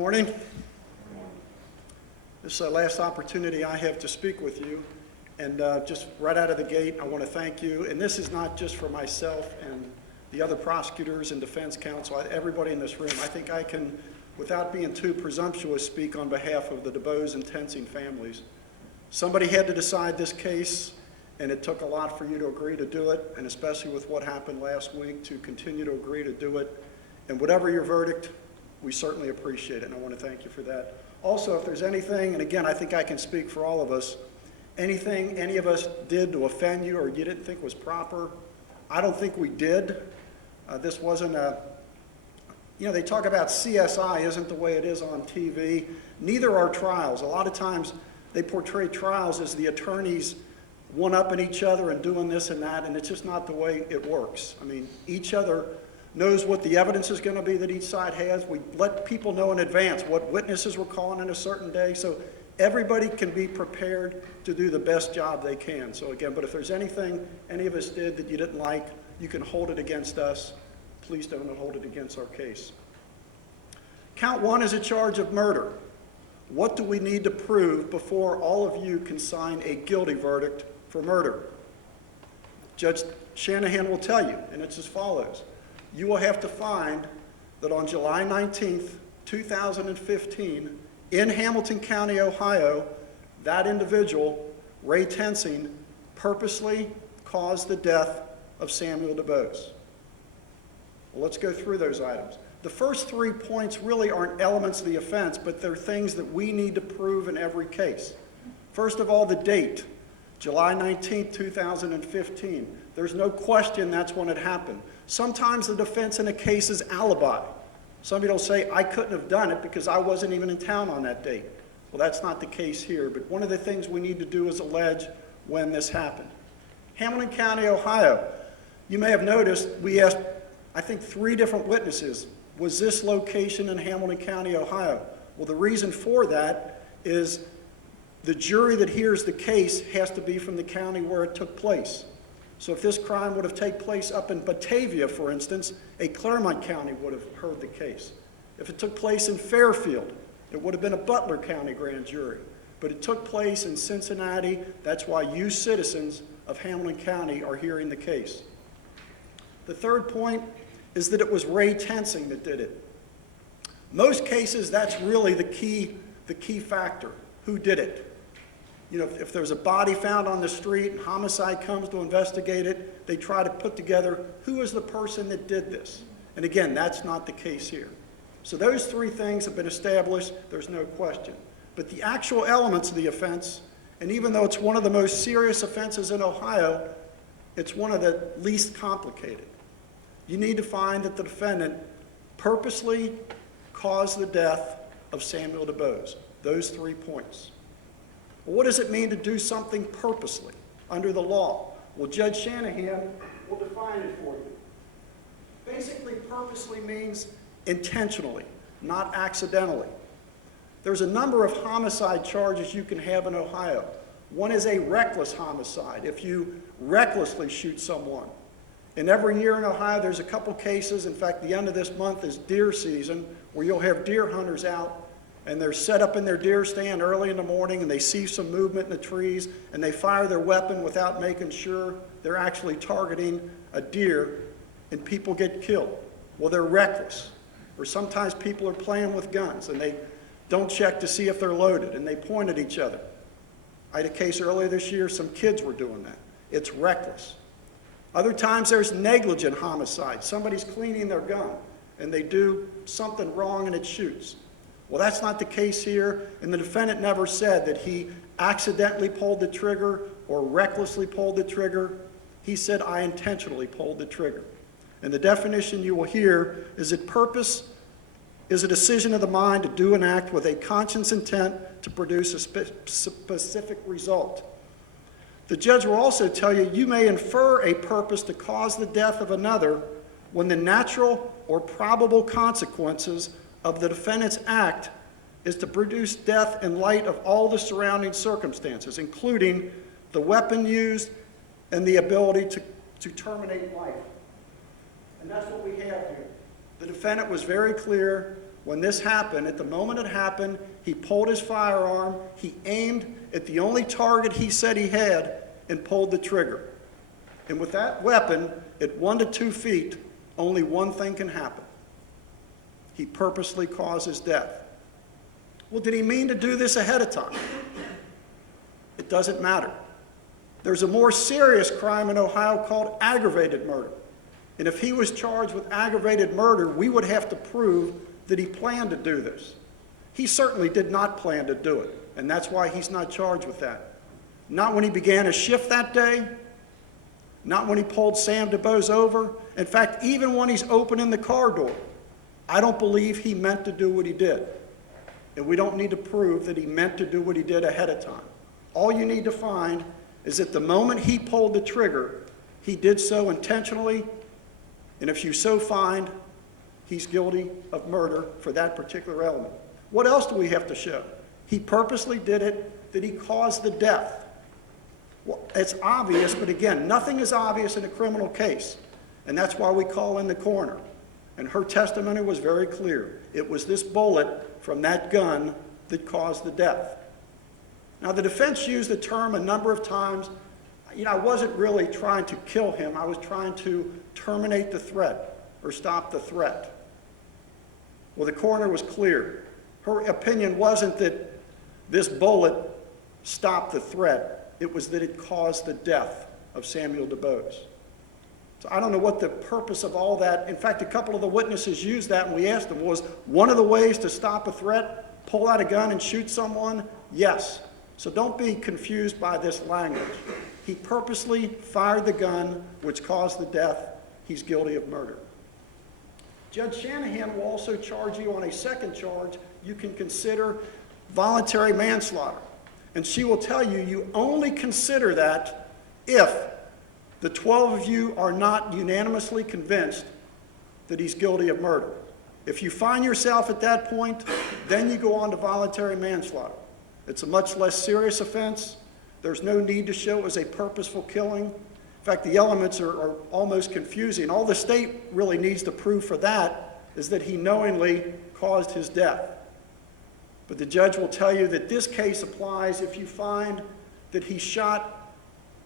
morning. This is the last opportunity I have to speak with you, and just right out of the gate, I want to thank you. And this is not just for myself and the other prosecutors and defense counsel, everybody in this room. I think I can, without being too presumptuous, speak on behalf of the DuBose and Tensing families. Somebody had to decide this case, and it took a lot for you to agree to do it, and especially with what happened last week, to continue to agree to do it. And whatever your verdict, we certainly appreciate it, and I want to thank you for that. Also, if there's anything, and again, I think I can speak for all of us, anything any of us did to offend you or you didn't think was proper, I don't think we did. This wasn't a, they talk about CSI isn't the way it is on TV. Neither are trials. A lot of times they portray trials as the attorneys one-upping each other and doing this and that, and it's just not the way it works. I mean, each other knows what the evidence is going to be that each side has. We let people know in advance what witnesses we're calling in a certain day, so everybody can be prepared to do the best job they can. So again, but if there's anything any of us did that you didn't like, you can hold it against us. Please don't hold it against our case. Count one is a charge of murder. What do we need to prove before all of you can sign a guilty verdict for murder? Judge Shanahan will tell you, and it's as follows. You will have to find that on July 19th, 2015, in Hamilton County, Ohio, that individual, Ray Tensing, purposely caused the death of Samuel DuBose. Well, let's go through those items. The first 3 points really aren't elements of the offense, but they're things that we need to prove in every case. First of all, the date, July 19th, 2015. There's no question that's when it happened. Sometimes the defense in a case is alibi. Somebody will say, I couldn't have done it because I wasn't even in town on that date. Well, that's not the case here, but one of the things we need to do is allege when this happened. Hamilton County, Ohio. You may have noticed we asked, I think, 3 different witnesses. Was this location in Hamilton County, Ohio? Well, the reason for that is the jury that hears the case has to be from the county where it took place. So if this crime would have taken place up in Batavia, for instance, a Claremont County would have heard the case. If it took place in Fairfield, it would have been a Butler County grand jury. But it took place in Cincinnati. That's why you citizens of Hamilton County are hearing the case. The third point is that it was Ray Tensing that did it. Most cases, that's really the key factor. Who did it? If there's a body found on the street and homicide comes to investigate it, they try to put together who is the person that did this. And again, that's not the case here. So those 3 things have been established, there's no question. But the actual elements of the offense, and even though it's one of the most serious offenses in Ohio, it's one of the least complicated. You need to find that the defendant purposely caused the death of Samuel DuBose. Those 3 points. Well, what does it mean to do something purposely under the law? Well, Judge Shanahan will define it for you. Basically, purposely means intentionally, not accidentally. There's a number of homicide charges you can have in Ohio. One is a reckless homicide, if you recklessly shoot someone. And every year in Ohio, there's a couple cases. In fact, the end of this month is deer season, where you'll have deer hunters out, and they're set up in their deer stand early in the morning, and they see some movement in the trees, and they fire their weapon without making sure they're actually targeting a deer, and people get killed. Well, they're reckless. Or sometimes people are playing with guns, and they don't check to see if they're loaded, and they point at each other. I had a case earlier this year, some kids were doing that. It's reckless. Other times there's negligent homicide. Somebody's cleaning their gun, and they do something wrong, and it shoots. Well, that's not the case here, and the defendant never said that he accidentally pulled the trigger or recklessly pulled the trigger. He said, I intentionally pulled the trigger. And the definition you will hear is that purpose is a decision of the mind to do an act with a conscious intent to produce a specific result. The judge will also tell you, you may infer a purpose to cause the death of another when the natural or probable consequences of the defendant's act is to produce death in light of all the surrounding circumstances, including the weapon used and the ability to terminate life. And that's what we have here. The defendant was very clear when this happened, at the moment it happened, he pulled his firearm, he aimed at the only target he said he had, and pulled the trigger. And with that weapon, at 1 to 2 feet, only one thing can happen. He purposely causes death. Well, did he mean to do this ahead of time? It doesn't matter. There's a more serious crime in Ohio called aggravated murder. And if he was charged with aggravated murder, we would have to prove that he planned to do this. He certainly did not plan to do it, and that's why he's not charged with that. Not when he began his shift that day, not when he pulled Sam DuBose over. In fact, even when he's opening the car door, I don't believe he meant to do what he did. And we don't need to prove that he meant to do what he did ahead of time. All you need to find is that the moment he pulled the trigger, he did so intentionally, and if you so find, he's guilty of murder for that particular element. What else do we have to show? He purposely did it, that he caused the death. Well, it's obvious, but again, nothing is obvious in a criminal case, and that's why we call in the coroner. And her testimony was very clear. It was this bullet from that gun that caused the death. Now, the defense used the term a number of times. I wasn't really trying to kill him. I was trying to terminate the threat or stop the threat. Well, the coroner was clear. Her opinion wasn't that this bullet stopped the threat. It was that it caused the death of Samuel DuBose. So I don't know what the purpose of all that. In fact, a couple of the witnesses used that, and we asked them, was one of the ways to stop a threat, pull out a gun and shoot someone? Yes. So don't be confused by this language. He purposely fired the gun, which caused the death. He's guilty of murder. Judge Shanahan will also charge you on a second charge. You can consider voluntary manslaughter. And she will tell you, you only consider that if the 12 of you are not unanimously convinced that he's guilty of murder. If you find yourself at that point, then you go on to voluntary manslaughter. It's a much less serious offense. There's no need to show it was a purposeful killing. In fact, the elements are almost confusing. All the state really needs to prove for that is that he knowingly caused his death. But the judge will tell you that this case applies if you find that he shot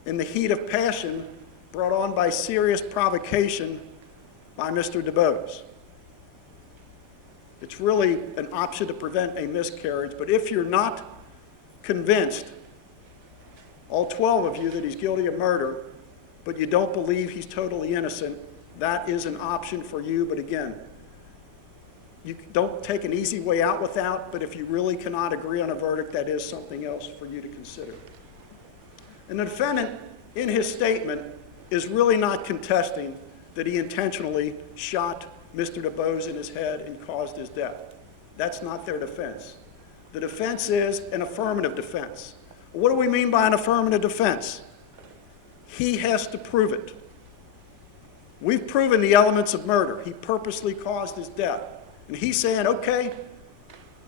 in the heat of passion brought on by serious provocation by Mr. DuBose. It's really an option to prevent a miscarriage, but if you're not convinced, all 12 of you, that he's guilty of murder, but you don't believe he's totally innocent, that is an option for you. But again, you don't take an easy way out without, but if you really cannot agree on a verdict, that is something else for you to consider. And the defendant, in his statement, is really not contesting that he intentionally shot Mr. DuBose in his head and caused his death. That's not their defense. The defense is an affirmative defense. What do we mean by an affirmative defense? He has to prove it. We've proven the elements of murder. He purposely caused his death. And he's saying, okay,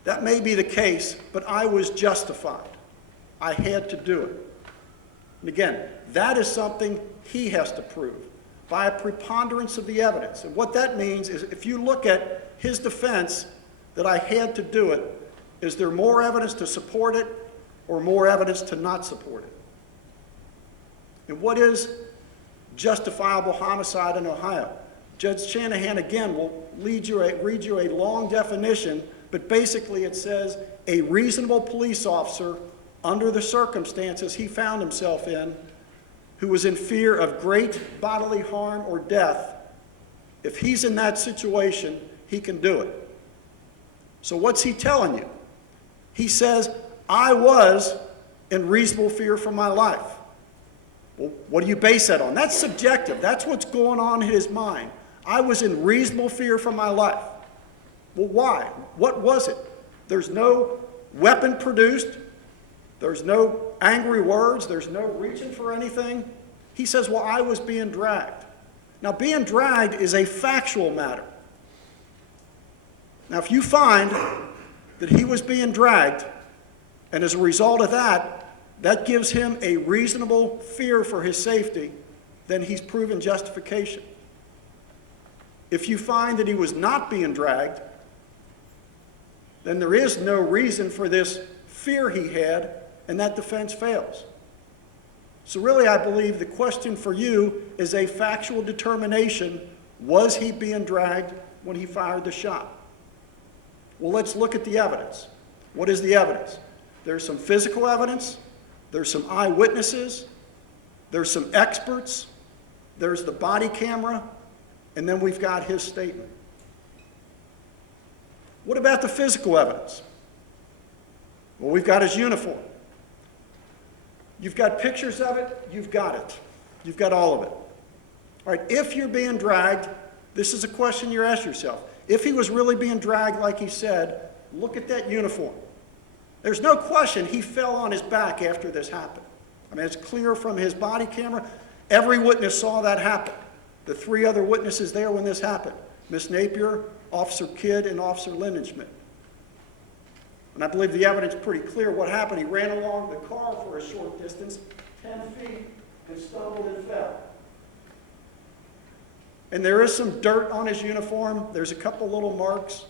that may be the case, but I was justified. I had to do it. And again, that is something he has to prove by a preponderance of the evidence. And what that means is if you look at his defense that I had to do it, is there more evidence to support it or more evidence to not support it? And what is justifiable homicide in Ohio? Judge Shanahan, again, will read you a long definition, but basically it says a reasonable police officer under the circumstances he found himself in, who was in fear of great bodily harm or death, if he's in that situation, he can do it. So what's he telling you? He says, I was in reasonable fear for my life. Well, what do you base that on? That's subjective. That's what's going on in his mind. I was in reasonable fear for my life. Well, why? What was it? There's no weapon produced. There's no angry words. There's no reaching for anything. He says, well, I was being dragged. Now, being dragged is a factual matter. Now, if you find that he was being dragged, and as a result of that, that gives him a reasonable fear for his safety, then he's proven justification. If you find that he was not being dragged, then there is no reason for this fear he had, and that defense fails. So really, I believe the question for you is a factual determination: was he being dragged when he fired the shot? Well, let's look at the evidence. What is the evidence? There's some physical evidence, there's some eyewitnesses, there's some experts, there's the body camera, and then we've got his statement. What about the physical evidence? Well, we've got his uniform. You've got pictures of it, you've got it. You've got all of it. All right, if you're being dragged, this is a question you ask yourself. If he was really being dragged like he said, look at that uniform. There's no question he fell on his back after this happened. I mean, it's clear from his body camera. Every witness saw that happen. The three other witnesses there when this happened: Miss Napier, Officer Kidd, and Officer Lindenschmidt. And I believe the evidence is pretty clear what happened. He ran along the car for a short distance, 10 feet, and stumbled and fell. And there is some dirt on his uniform. There's a couple little marks.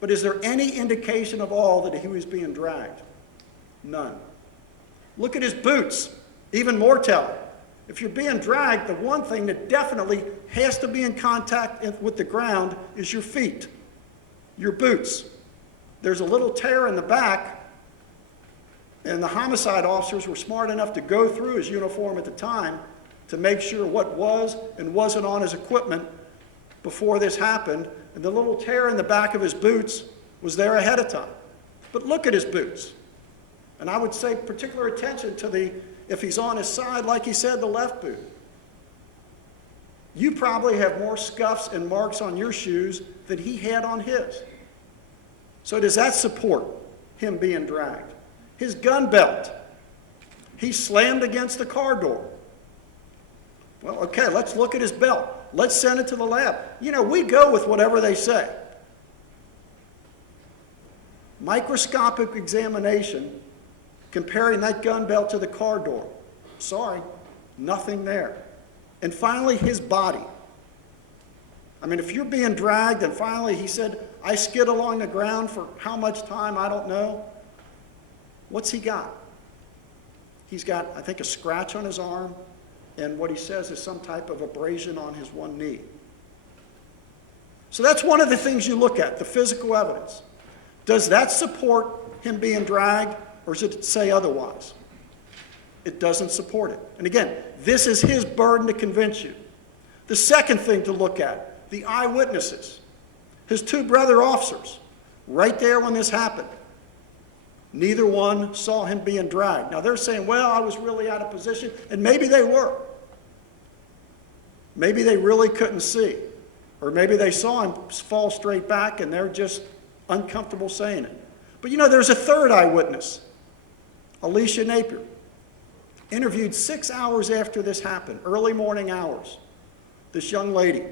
But is there any indication of all that he was being dragged? None. Look at his boots. Even more telling. If you're being dragged, the one thing that definitely has to be in contact with the ground is your feet, your boots. There's a little tear in the back, and the homicide officers were smart enough to go through his uniform at the time to make sure what was and wasn't on his equipment before this happened, and the little tear in the back of his boots was there ahead of time. But look at his boots. And I would say particular attention to if he's on his side, like he said, the left boot. You probably have more scuffs and marks on your shoes than he had on his. So does that support him being dragged? His gun belt. He slammed against the car door. Well, okay, let's look at his belt. Let's send it to the lab. You know, we go with whatever they say. Microscopic examination comparing that gun belt to the car door. Sorry, nothing there. And finally, his body. I mean, if you're being dragged, and finally he said, I skid along the ground for how much time, I don't know. What's he got? He's got, I think, a scratch on his arm, and what he says is some type of abrasion on his one knee. So that's one of the things you look at, the physical evidence. Does that support him being dragged, or does it say otherwise? It doesn't support it. And again, this is his burden to convince you. The second thing to look at, the eyewitnesses. His two brother officers, right there when this happened. Neither one saw him being dragged. Now they're saying, well, I was really out of position, and maybe they were. Maybe they really couldn't see. Or maybe they saw him fall straight back and they're just uncomfortable saying it. But you know, there's a third eyewitness, Alicia Napier, interviewed 6 hours after this happened, early morning hours. This young lady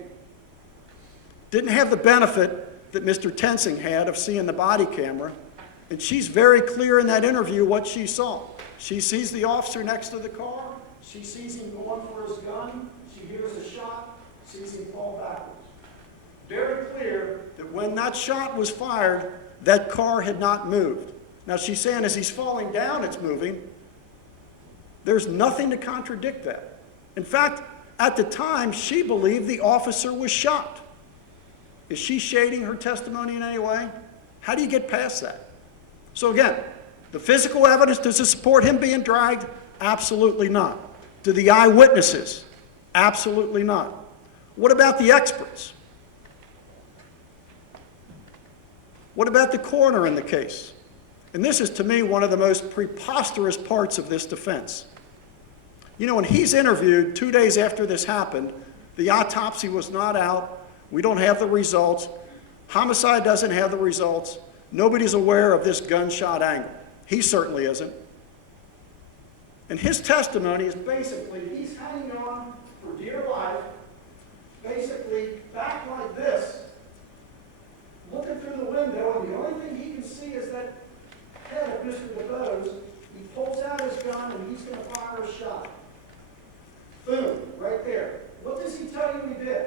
didn't have the benefit that Mr. Tensing had of seeing the body camera, and she's very clear in that interview what she saw. She sees the officer next to the car, she sees him going for his gun, she hears a shot, sees him fall backwards. Very clear that when that shot was fired, that car had not moved. Now she's saying as he's falling down, it's moving. There's nothing to contradict that. In fact, at the time, she believed the officer was shot. Is she shading her testimony in any way? How do you get past that? So again, the physical evidence, does it support him being dragged? Absolutely not. Do the eyewitnesses? Absolutely not. What about the experts? What about the coroner in the case? And this is, to me, one of the most preposterous parts of this defense. You know, when he's interviewed 2 days after this happened, the autopsy was not out. We don't have the results. Homicide doesn't have the results. Nobody's aware of this gunshot angle. He certainly isn't. And his testimony is basically, he's hanging on for dear life, basically back like this, looking through the window, and the only thing he can see is that head of Mr. DeBose. He pulls out his gun, and he's going to fire a shot. Boom, right there. What does he tell you he did?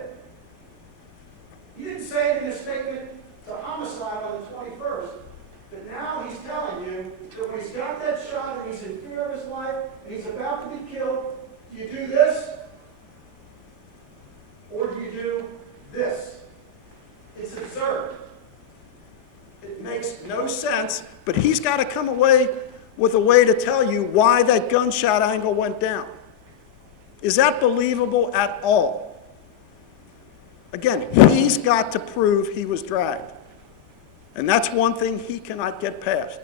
He didn't say it in his statement to homicide on the 21st, that when he's got that shot and he's in fear of his life and he's about to be killed, do you do this? Or do you do this? It's absurd. It makes no sense, but he's got to come away with a way to tell you why that gunshot angle went down. Is that believable at all? Again, he's got to prove he was dragged. And that's one thing he cannot get past.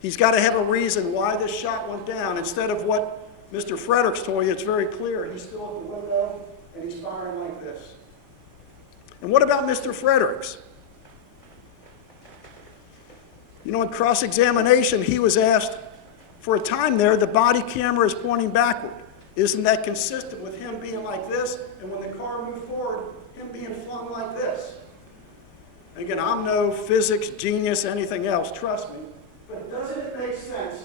He's got to have a reason why this shot went down. Instead of what Mr. Fredericks told you, it's very clear. He's still at the window and he's firing like this. And what about Mr. Fredericks? You know, in cross-examination, he was asked, for a time there, the body camera is pointing backward. Isn't that consistent with him being like this, and when the car moved forward, him being flung like this? And again, I'm no physics genius, anything else, trust me, but doesn't it make sense?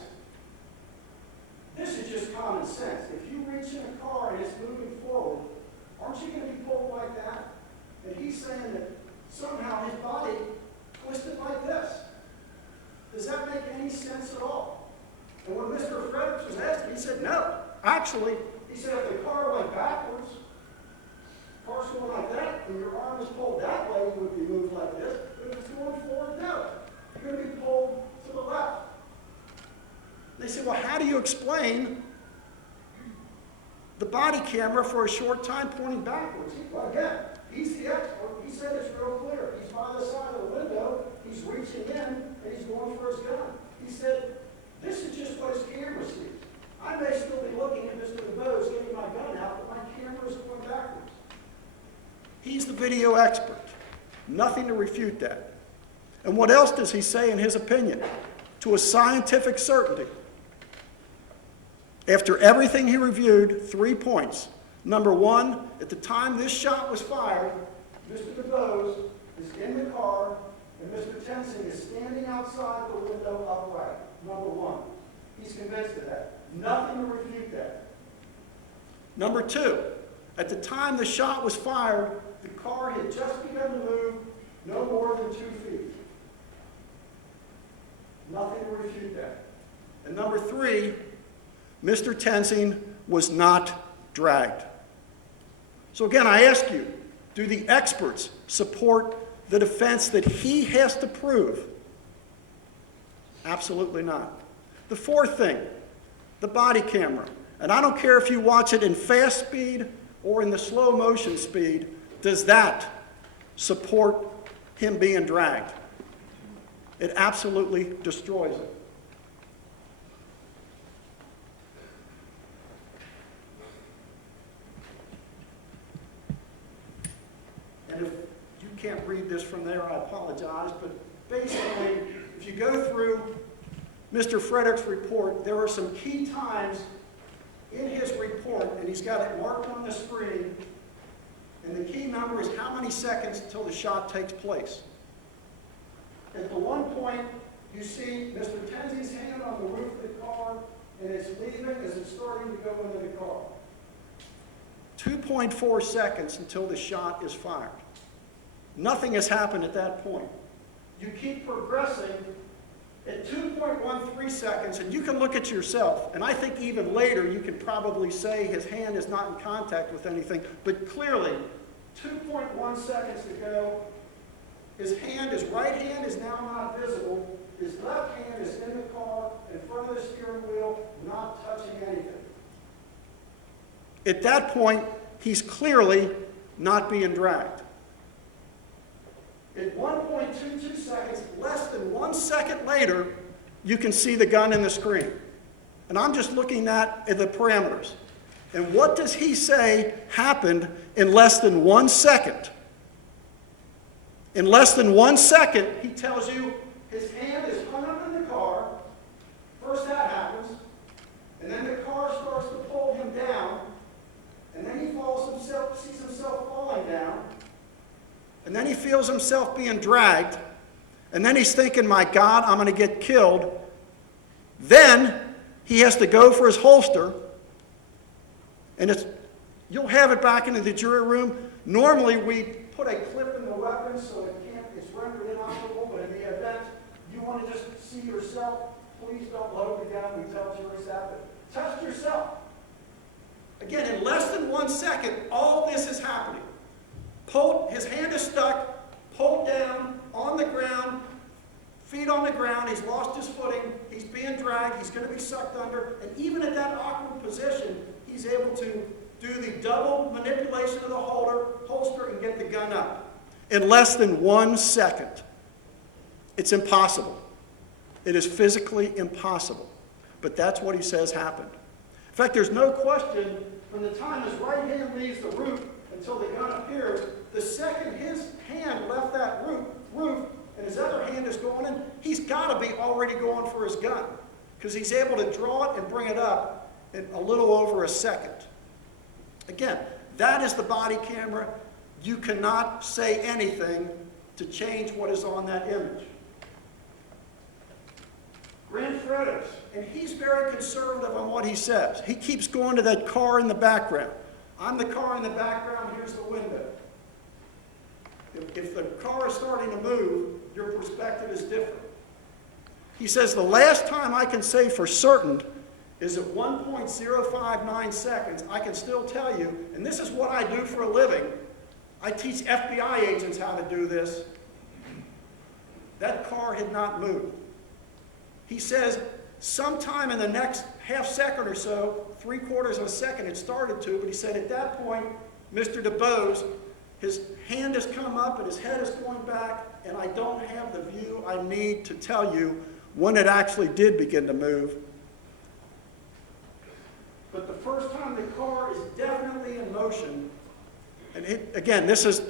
This is just common sense. If you reach in a car and it's moving forward, aren't you going to be pulled like that? And he's saying that somehow his body twisted like this. Does that make any sense at all? And when Mr. Fredericks was asked, he said no. Actually, he said if the car went backwards, the car's going like that, and your arm is pulled that way, you would be moved like this. But if it's going forward, no. You're going to be pulled to the left. They said, well, how do you explain the body camera for a short time pointing backwards? Well, again, he's the expert. He said it's real clear. He's by the side of the window, he's reaching in, and he's going for his gun. He said, this is just what his camera sees. I may still be looking at Mr. DeBose getting my gun out, but my camera is going backwards. He's the video expert. Nothing to refute that. And what else does he say in his opinion? To a scientific certainty. After everything he reviewed, 3 points. Number one, at the time this shot was fired, Mr. DeBose is in the car and Mr. Tensing is standing outside the window upright. Number one. He's convinced of that. Nothing to refute that. Number two, at the time the shot was fired, the car had just begun to move no more than 2 feet. Nothing to refute that. And number three, Mr. Tensing was not dragged. So again, I ask you, do the experts support the defense that he has to prove? Absolutely not. The fourth thing, the body camera. And I don't care if you watch it in fast speed or in the slow motion speed, does that support him being dragged? It absolutely destroys it. And if you can't read this from there, I apologize, but basically, if you go through Mr. Fredericks' report, there are some key times in his report, and he's got it marked on the screen, and the key number is how many seconds until the shot takes place. At the one point, you see Mr. Tensing's hand on the roof of the car, and it's leaving as it's starting to go into the car. 2.4 seconds until the shot is fired. Nothing has happened at that point. You keep progressing at 2.13 seconds, and you can look at yourself, and I think even later you can probably say his hand is not in contact with anything, but clearly 2.1 seconds to go. His right hand is now not visible. His left hand is in the car, in front of the steering wheel, not touching anything. At that point, he's clearly not being dragged. At 1.22 seconds, less than 1 second later, you can see the gun in the screen. And I'm just looking at the parameters. And what does he say happened in less than 1 second? In less than 1 second, he tells you his hand is hung up in the car. First that happens, and then the car starts to pull him down, and then he sees himself falling down, and then he feels himself being dragged, and then he's thinking, my God, I'm going to get killed. Then he has to go for his holster, and you'll have it back into the jury room. Normally we put a clip in the weapon so it's rendered inoperable, but in the event you want to just see yourself Please don't load the gun. We tell juries that, but test yourself. Again, in less than 1 second, all this is happening. His hand is stuck, pulled down, on the ground, feet on the ground, he's lost his footing, he's being dragged, he's going to be sucked under, and even at that awkward position, he's able to do the double manipulation of the holster and get the gun up. In less than 1 second. It's impossible. It is physically impossible. But that's what he says happened. In fact, there's no question, from the time his right hand leaves the roof until the gun appears, the second his hand left that roof and his other hand is going in, he's got to be already going for his gun, because he's able to draw it and bring it up in a little over a second. Again, that is the body camera. You cannot say anything to change what is on that image. Grant Fredos, and he's very conservative on what he says. He keeps going to that car in the background. I'm the car in the background, here's the window. If the car is starting to move, your perspective is different. He says the last time I can say for certain is at 1.059 seconds. I can still tell you, and this is what I do for a living. I teach FBI agents how to do this. That car had not moved. He says sometime in the next half second or so, 3/4 of a second it started to, but he said at that point, Mr. DuBose, his hand has come up and his head is going back, and I don't have the view I need to tell you when it actually did begin to move. But the first time the car is definitely in motion, and again, this is,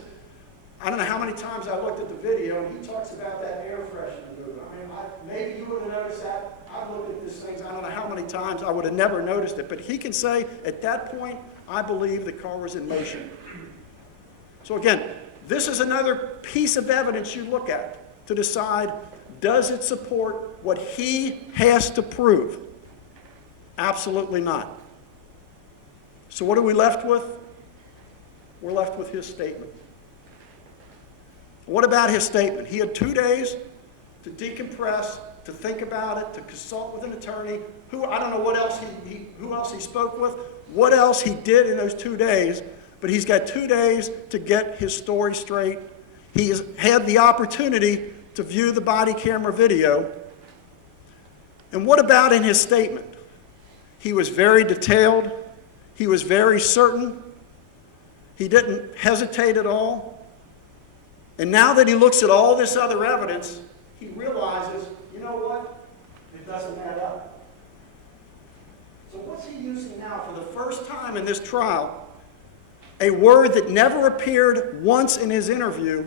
I don't know how many times I looked at the video, and he talks about that air freshener movement. I mean, maybe you would have noticed that. I've looked at these things, I don't know how many times, I would have never noticed it. But he can say, at that point, I believe the car was in motion. So again, this is another piece of evidence you look at to decide, does it support what he has to prove? Absolutely not. So what are we left with? We're left with his statement. What about his statement? He had 2 days to decompress, to think about it, to consult with an attorney. I don't know what else who else he spoke with, what else he did in those 2 days, but he's got 2 days to get his story straight. He has had the opportunity to view the body camera video. And what about in his statement? He was very detailed. He was very certain. He didn't hesitate at all. And now that he looks at all this other evidence, he realizes, you know what? It doesn't add up. So what's he using now for the first time in this trial? A word that never appeared once in his interview,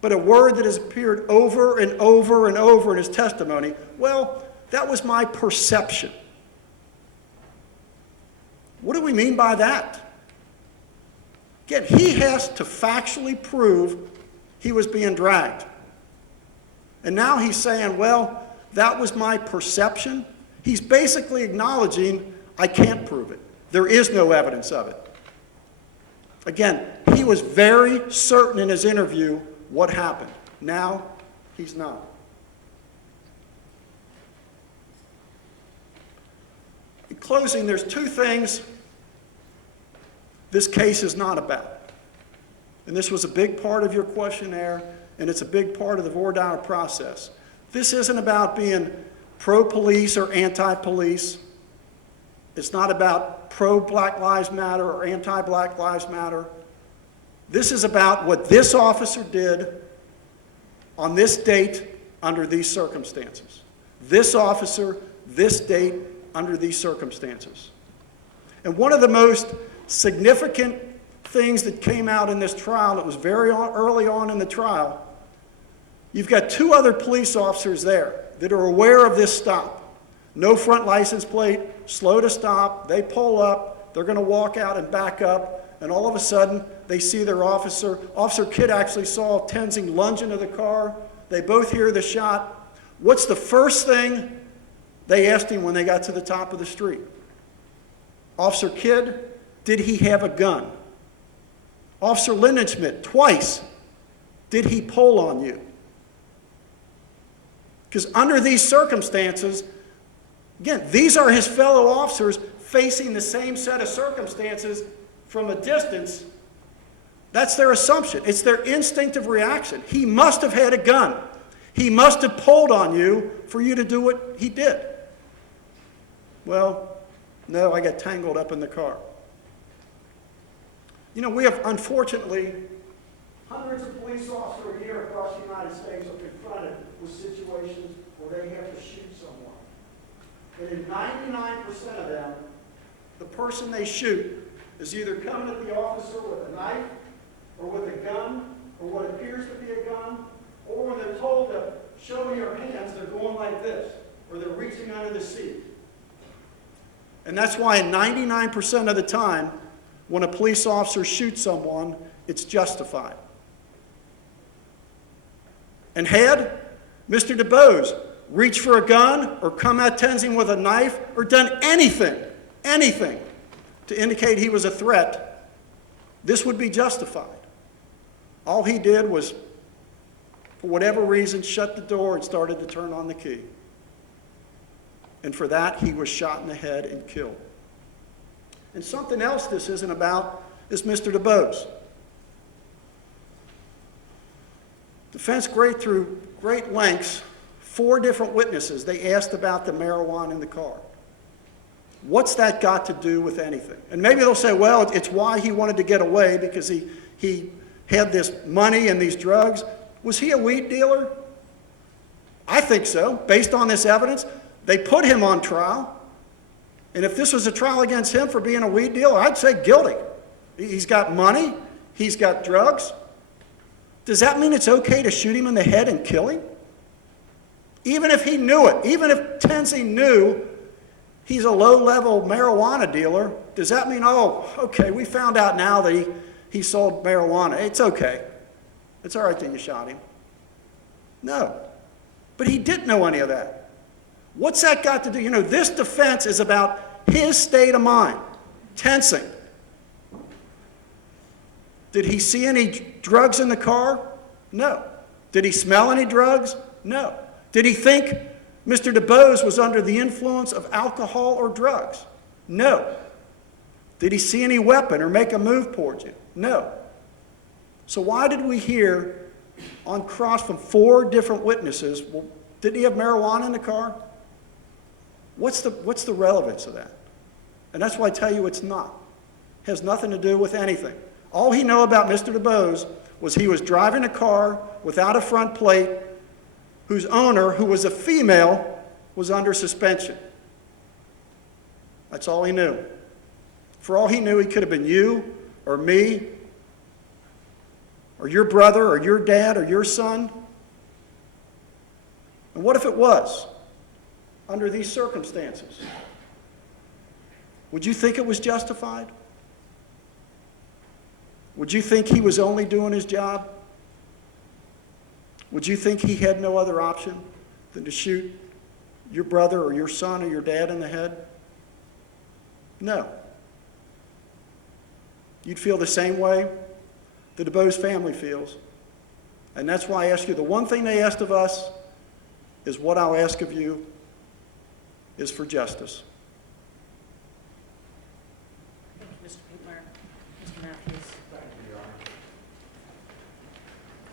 but a word that has appeared over and over and over in his testimony. Well, that was my perception. What do we mean by that? Again, he has to factually prove he was being dragged. And now he's saying, well, that was my perception. He's basically acknowledging, I can't prove it. There is no evidence of it. Again, he was very certain in his interview what happened. Now, he's not. In closing, there's 2 things this case is not about. And this was a big part of your questionnaire, and it's a big part of the voir dire process. This isn't about being pro-police or anti-police. It's not about pro-Black Lives Matter or anti-Black Lives Matter. This is about what this officer did on this date under these circumstances. This officer, this date, under these circumstances. And one of the most significant things that came out in this trial, it was very early on in the trial, you've got 2 other police officers there that are aware of this stop. No front license plate, slow to stop, they pull up, they're going to walk out and back up, and all of a sudden they see their officer. Officer Kidd actually saw Tenzing lunge into the car. They both hear the shot. What's the first thing they asked him when they got to the top of the street? Officer Kidd, did he have a gun? Officer Lindenschmidt, twice, did he pull on you? Because under these circumstances, again, these are his fellow officers facing the same set of circumstances from a distance. That's their assumption. It's their instinctive reaction. He must have had a gun. He must have pulled on you for you to do what he did. Well, no, I got tangled up in the car. You know, we have, unfortunately, hundreds of police officers a year across the United States are confronted with situations where they have to shoot someone. And in 99% of them, the person they shoot is either coming at the officer with a knife or with a gun or what appears to be a gun, or when they're told to show me your hands, they're going like this, or they're reaching under the seat. And that's why 99% of the time, when a police officer shoots someone, it's justified. And had Mr. DuBose reached for a gun or come at Tenzing with a knife or done anything to indicate he was a threat, this would be justified. All he did was, for whatever reason, shut the door and started to turn on the key. And for that, he was shot in the head and killed. And something else this isn't about is Mr. DuBose. Defense through great lengths, 4 different witnesses, they asked about the marijuana in the car. What's that got to do with anything? And maybe they'll say, well, it's why he wanted to get away, because he had this money and these drugs. Was he a weed dealer? I think so, based on this evidence. They put him on trial. And if this was a trial against him for being a weed dealer, I'd say guilty. He's got money. He's got drugs. Does that mean it's okay to shoot him in the head and kill him? Even if he knew it, even if Tenzing knew he's a low-level marijuana dealer, does that mean, oh, okay, we found out now that he sold marijuana. It's okay. It's all right that you shot him. No. But he didn't know any of that. What's that got to do? You know, this defense is about his state of mind. Tenzing. Did he see any drugs in the car? No. Did he smell any drugs? No. Did he think Mr. DuBose was under the influence of alcohol or drugs? No. Did he see any weapon or make a move towards you? No. So why did we hear on cross from 4 different witnesses, well, didn't he have marijuana in the car? What's the relevance of that? And that's why I tell you it's not. It has nothing to do with anything. All he knew about Mr. DuBose was he was driving a car without a front plate whose owner, who was a female, was under suspension. That's all he knew. For all he knew, he could have been you or me or your brother or your dad or your son. And what if it was under these circumstances? Would you think it was justified? Would you think he was only doing his job? Would you think he had no other option than to shoot your brother or your son or your dad in the head? No. You'd feel the same way the DuBose family feels. And that's why I ask you, the one thing they asked of us is what I'll ask of you is for justice. Thank you, Mr. Pinkmeyer.